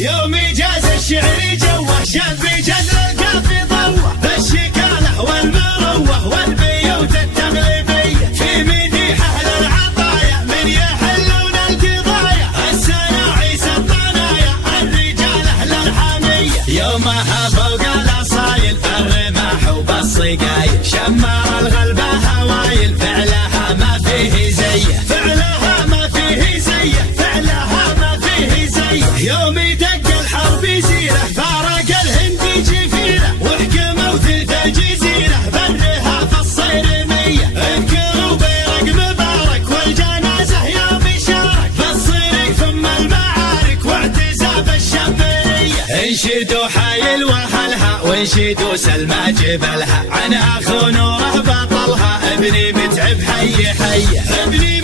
يوم جاز الشعر جوه شاب جذر الكافي ضوه بالشكاله والمروه والبيوت التغليبيه في مديح اهل العطايا من يحلون القضايا السناعيس الطنايا الرجال اهل الحاميه يومها فوق الاصايل الرماح وبالصقايل شمار الغلبه هوايل فعلها ما فيه زيه فعلها ما فيه زيه فعلها ما فيه زيه يوم يدق الحرب يزيره فارق الهند جفيره وحكموا ثلث الجزيره برها في الصيرميه انكروا بيرق مبارك والجنازه يوم يشارك بالصيري ثم المعارك واعتزاف الشبليه انشدوا حايل واهلها وانشدوا سلمى جبلها عن اخو نوره بطلها ابني متعب حي حيه ابني